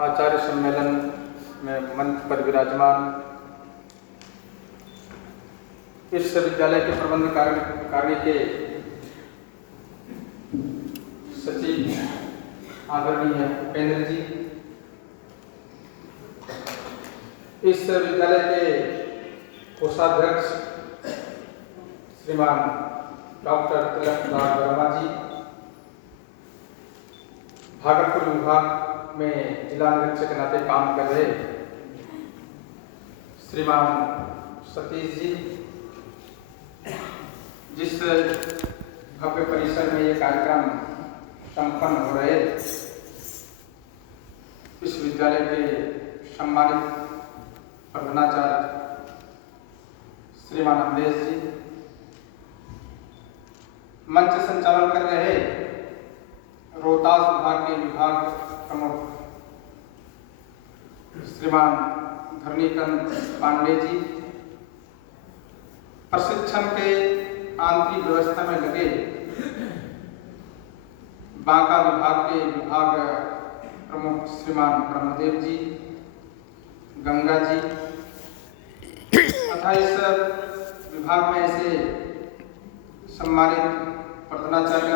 आचार्य सम्मेलन में मंच पर विराजमान विश्वविद्यालय के प्रबंध कार्य के सचिव आदरणीय उपेंद्र जी, इस विद्यालय के कोषाध्यक्ष श्रीमान डॉक्टर तिलक कुमार वर्मा जी, भागलपुर विभाग में जिला निरीक्षक के नाते काम कर रहे श्रीमान सतीश जी, जिस भव्य परिसर में ये कार्यक्रम संपन्न हो रहे विश्वविद्यालय के सम्मानित प्रधानाचार्य श्रीमान अमरेश जी, मंच संचालन कर रहे रोहतास विभाग के विभाग प्रमुख श्रीमान धरणीकांत पांडे जी, प्रशिक्षण के आंतरिक व्यवस्था में लगे बांका विभाग के विभाग प्रमुख श्रीमान ब्रह्मदेव जी, गंगा जी तथा इस विभाग में ऐसे सम्मानित प्रधानाचार्य,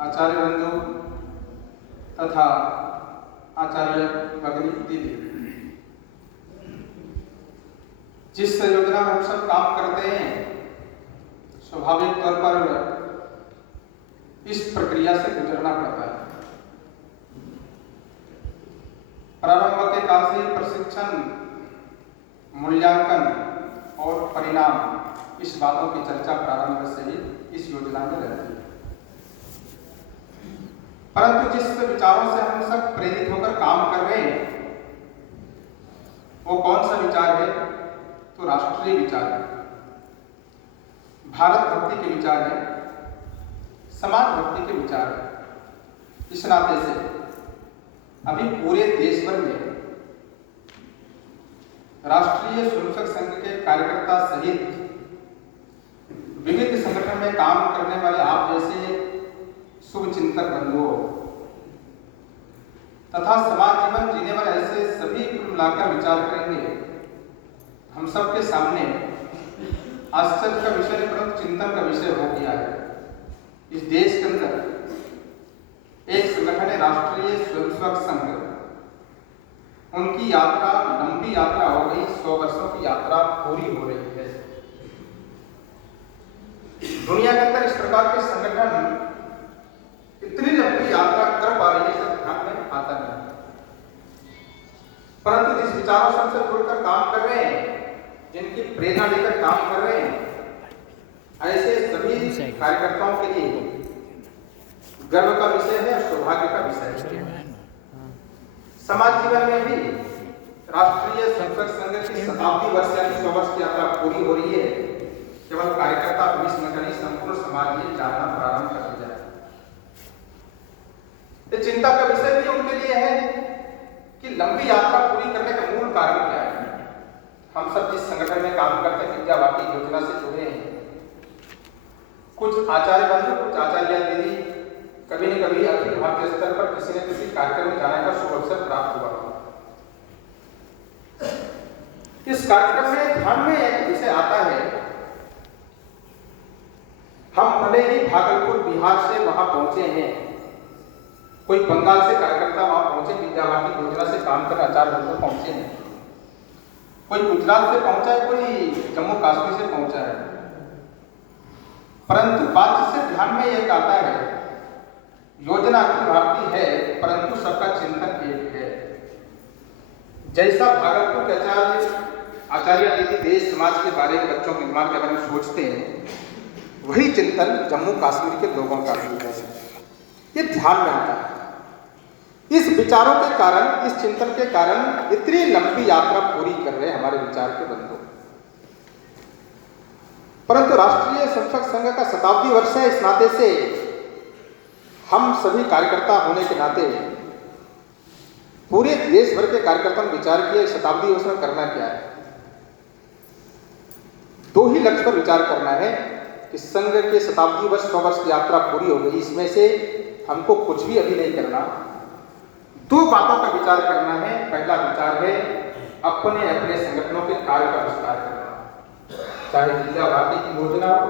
आचार्य बंधु तथा आचार्य भगिनी दीदी, जिस योजना में हम सब काम करते हैं स्वाभाविक तौर पर इस प्रक्रिया से गुजरना पड़ता है। प्रारंभ के काल से प्रशिक्षण, मूल्यांकन और परिणाम, इस बातों की चर्चा प्रारंभ से ही इस योजना में रहती है। परंतु जिस विचारों से हम सब प्रेरित होकर काम कर रहे हैं वो कौन सा विचार है? तो राष्ट्रीय विचार है, भारत भक्ति के विचार है, समाज भक्ति के विचार है। इस नाते से अभी पूरे देश भर में राष्ट्रीय स्वयंसेवक संघ के कार्यकर्ता सहित विविध संगठन में काम करने वाले आप जैसे शुभ चिंतक बंधुओं तथा समाज जीवन जीने वाले ऐसे सभी कुल मिलाकर विचार करेंगे। हम सबके सामने आश्चर्य का विषय परंतु चिंतन का विषय हो गया है। इस देश के अंदर एक संगठन है राष्ट्रीय स्वयंसेवक संघ, उनकी यात्रा, लंबी यात्रा हो गई, 100 वर्षों की यात्रा पूरी हो रही है। दुनिया के अंदर इस प्रकार के संगठन इतनी लंबी यात्रा कर पा रही है, सब ध्यान में आता नहीं। परंतु जिस विचारों से हमसे जुड़कर काम कर रहे हैं, जिनकी प्रेरणा लेकर काम कर रहे हैं, ऐसे सभी कार्यकर्ताओं के लिए गर्व का विषय है, सौभाग्य का विषय है। समाज जीवन में भी राष्ट्रीय स्वयंसेवक संघ की शताब्दी वर्ष यानी 100 वर्ष की यात्रा पूरी हो रही है। केवल कार्यकर्ता पुलिस संगठन, संपूर्ण समाज ये जानना प्रारंभ कर दिया है। ये चिंता का विषय भी उनके लिए है कि लंबी यात्रा पूरी करने का मूल कारण क्या है। हम सब जिस संगठन में काम करते हैं, विद्यावाटी योजना से जुड़े हैं, कुछ आचार्य बंधु, कुछ आचार्य दीदी, कभी न कभी अखिल भारतीय स्तर पर किसी न किसी कार्यक्रम में जाने का शुभ अवसर प्राप्त हुआ। इस कार्यक्रम में ध्यान में एक विषय आता है, हम भले ही भागलपुर बिहार से वहां पहुंचे हैं, कोई बंगाल से कार्यकर्ता वहां पहुंचे, विद्यावाटी योजना से काम कर आचार्य बंधु पहुंचे हैं, कोई गुजरात से पहुंचा है, कोई जम्मू कश्मीर से पहुंचा है। परंतु बात से ध्यान में एक आता है, योजना अखिल भारतीय है परंतु सबका चिंतन एक है। जैसा भागलपुर के आचार्य दीदी देश समाज के बारे में, बच्चों के निर्माण के बारे में सोचते हैं, वही चिंतन जम्मू कश्मीर के लोगों का भी है। ये ध्यान में आता है। इस विचारों के कारण, इस चिंतन के कारण इतनी लंबी यात्रा पूरी कर रहे हैं हमारे विचार के बंधु। परंतु राष्ट्रीय स्वयंसेवक संघ का शताब्दी वर्ष है, इस नाते से हम सभी कार्यकर्ता होने के नाते पूरे देश भर के कार्यकर्ताओं ने विचार किया शताब्दी वर्ष में करना क्या है। 2 ही लक्ष्य पर विचार करना है कि संघ के शताब्दी वर्ष 100 वर्ष की यात्रा पूरी हो गई, इसमें से हमको कुछ भी अभी नहीं करना, दो बातों का विचार करना है। पहला विचार है अपने अपने संगठनों के कार्य का विस्तार करना, चाहे विद्या भारती की योजना हो,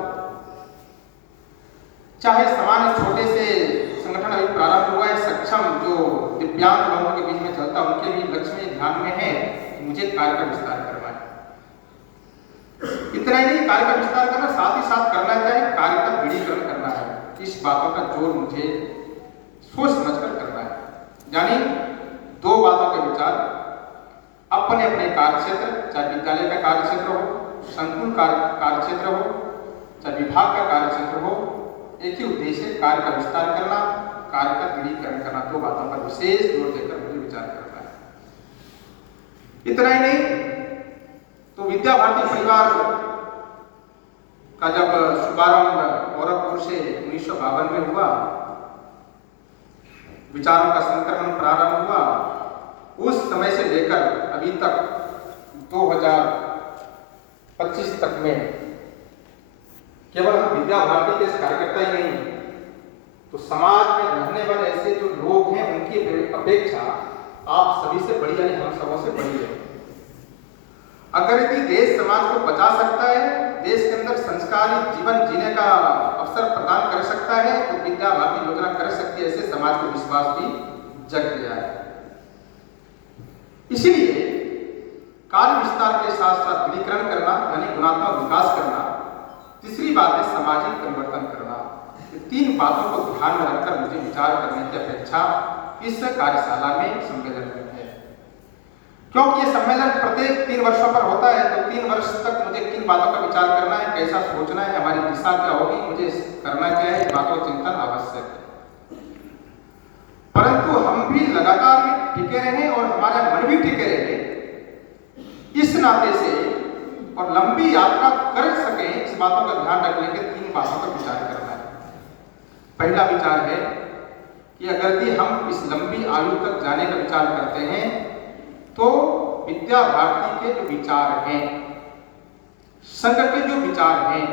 चाहे सामान्य छोटे से संगठन अभी प्रारंभ हुआ है, सक्षम जो दिव्यांग लोगों के बीच में चलता, उनके भी लक्ष्य में ध्यान में है कि मुझे कार्य का विस्तार करना है। इतना ही नहीं, कार्य का विस्तार करना साथ ही साथ करना चाहिए कार्य का दृढ़ीकरण करना है। इस बातों का जोर मुझे सोच समझकर करना है। यानी दो बातों का विचार, अपने अपने कार्य क्षेत्र, चाहे विद्यालय का कार्य क्षेत्र हो, संकुल कार्य क्षेत्र हो, चाहे विभाग का कार्य क्षेत्र हो, एक ही उद्देश्य कार्य का विस्तार करना, कार्य का दृढ़ीकरण करना। दो बातों पर विशेष जोर देकर मुझे विचार करना है। इतना ही नहीं तो विद्या भारती परिवार का जब शुभारंभ गोरखपुर से 1952 में हुआ, विचारों का संक्रमण प्रारंभ हुआ, उस समय से लेकर अभी तक 2025 तक में केवल विद्या भारती के कार्यकर्ता ही नहीं, तो समाज में रहने वाले ऐसे जो लोग हैं उनकी अपेक्षा आप सभी से बड़ी, यानी हम सबों से बड़ी है। अगर यदि देश समाज को बचा सकता है, देश के अंदर संस्कारी जीवन जीने का अवसर प्रदान कर सकता है, तो विद्या भारती योजना कर सकती है। ऐसे समाज को विश्वास भी जग गया है। इसीलिए कार्य विस्तार के साथ साथ दृढ़ीकरण करना यानी गुणात्मक विकास करना, तीसरी बात है सामाजिक परिवर्तन करना। ये तीन बातों को ध्यान में रखकर मुझे विचार करने की अपेक्षा इस कार्यशाला में सम्मेलन में है। क्योंकि ये सम्मेलन प्रत्येक 3 वर्षों पर होता है, तो 3 वर्ष तक मुझे किन बातों का विचार करना है, कैसा सोचना है, हमारी दिशा क्या होगी, मुझे करना क्या है, इस बातों का चिंतन आवश्यक है। परंतु हम भी लगातार टिके रहे और हमारा मन भी टिके रहे, इस नाते से और लंबी यात्रा कर सके, इस बातों का ध्यान रखने के 3 बातों का विचार करना है। पहला विचार है कि अगर भी हम इस लंबी आयु तक जाने का विचार करते हैं, तो विद्या भारती के जो विचार हैं, संघ के जो विचार हैं,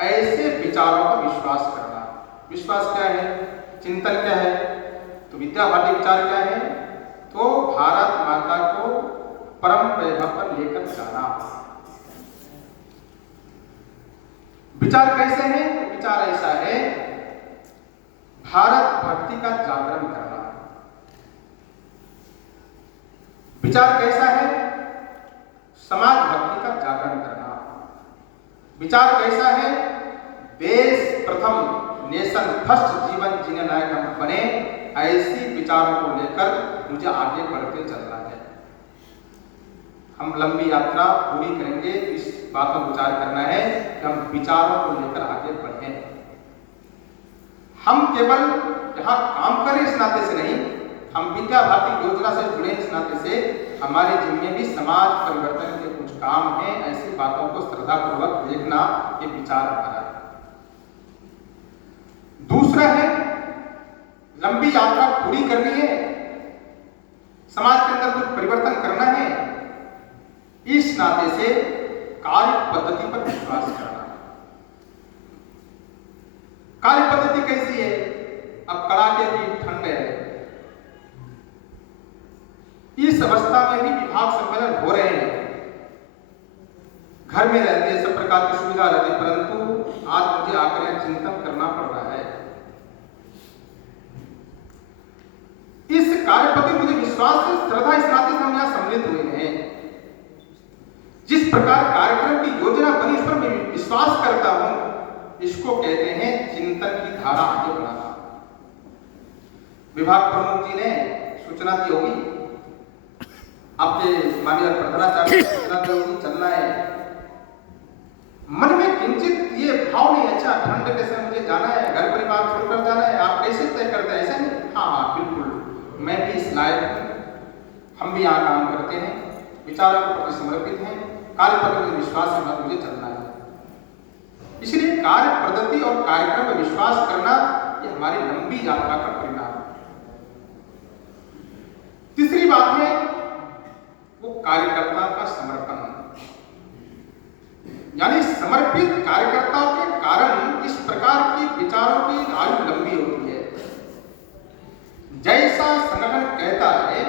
ऐसे विचारों का विश्वास करना। विश्वास क्या है, चिंतन क्या है, तो विद्या भारती विचार क्या है, तो भारत माता को परम वैभव पर लेकर जाना। विचार कैसे हैं, विचार ऐसा है, भारत भक्ति का जागरण करना। विचार कैसा है, समाज भक्ति का जागरण करना। विचार कैसा है, देश प्रथम, नेशन फर्स्ट जीवन जीने लायक हम बने, ऐसी विचारों को लेकर मुझे आगे बढ़ते चलना है। हम लंबी यात्रा पूरी करेंगे, इस बात पर विचार करना है कि हम विचारों को लेकर आगे बढ़ें। हम केवल यहाँ काम करें इस नाते से नहीं, हम विद्या भारती योजना से जुड़े इस नाते से हमारे जिम्मे भी समाज परिवर्तन के कुछ काम हैं। ऐसी बातों को श्रद्धापूर्वक देखना, ये विचार हमारा है। दूसरा है, लंबी यात्रा पूरी करनी है, समाज के अंदर कुछ परिवर्तन करना है, इस नाते से कार्य पद्धति पर विश्वास करना। कार्य पद्धति कैसी है, अब कड़ाके की ठंड है, इस अवस्था में भी विभाग सम्मेलन हो रहे हैं, घर में रहते हैं, सब प्रकार की सुविधा रहती है, परंतु आज मुझे आकर यह चिंतन करना पड़ रहा है। इस कार्य प्रति मुझे विश्वास है, श्रद्धा, इस नाते से हम यहाँ सम्मिलित हुए हैं। जिस प्रकार कार्यक्रम की योजना बनी, उस पर मैं विश्वास करता हूं, इसको कहते हैं चिंतन की धारा आगे बढ़ाना। विभाग प्रमुख जी ने सूचना दी होगी, आपके माननीय प्रधानाचार्य सूचना दी होगी, चलना है। मन में किंचित ये भाव नहीं, अच्छा ठंड के समय मुझे जाना है, घर परिवार छोड़कर जाना है, आप कैसे तय करते हैं, ऐसा नहीं। हाँ बिल्कुल, मैं भी इस लायक हूँ, हम भी यहाँ काम करते हैं, विचारों के प्रति समर्पित हैं, कार्य पर मुझे विश्वास है, मुझे चलना है। इसलिए कार्य पद्धति और कार्यक्रम पर विश्वास करना, ये हमारी लंबी यात्रा का परिणाम है। तीसरी बात है वो कार्यकर्ता का समर्पण, यानी समर्पित कार्यकर्ताओं के कारण इस प्रकार की विचारों की आयु लंबी होती है। जैसा संगठन कहता है